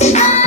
Bye.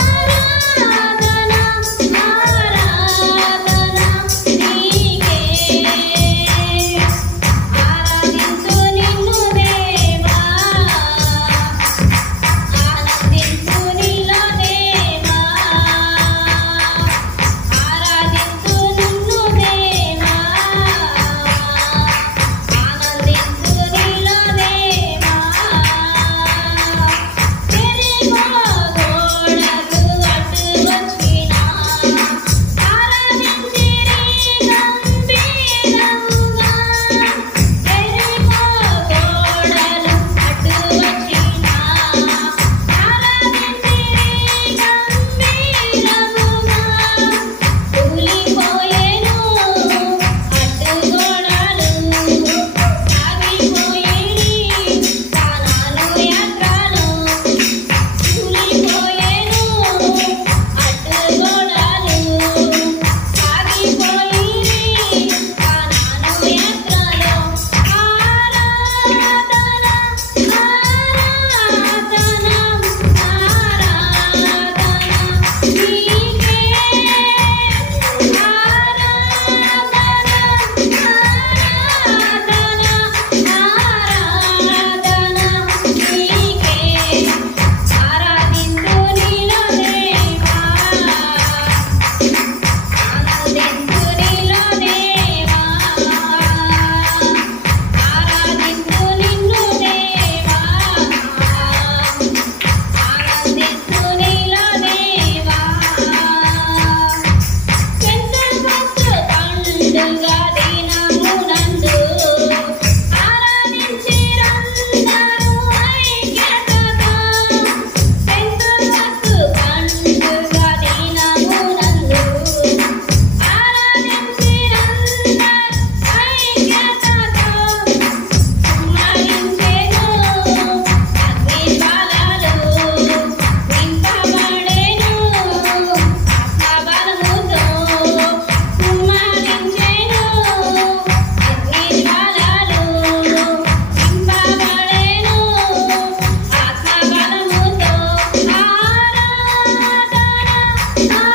I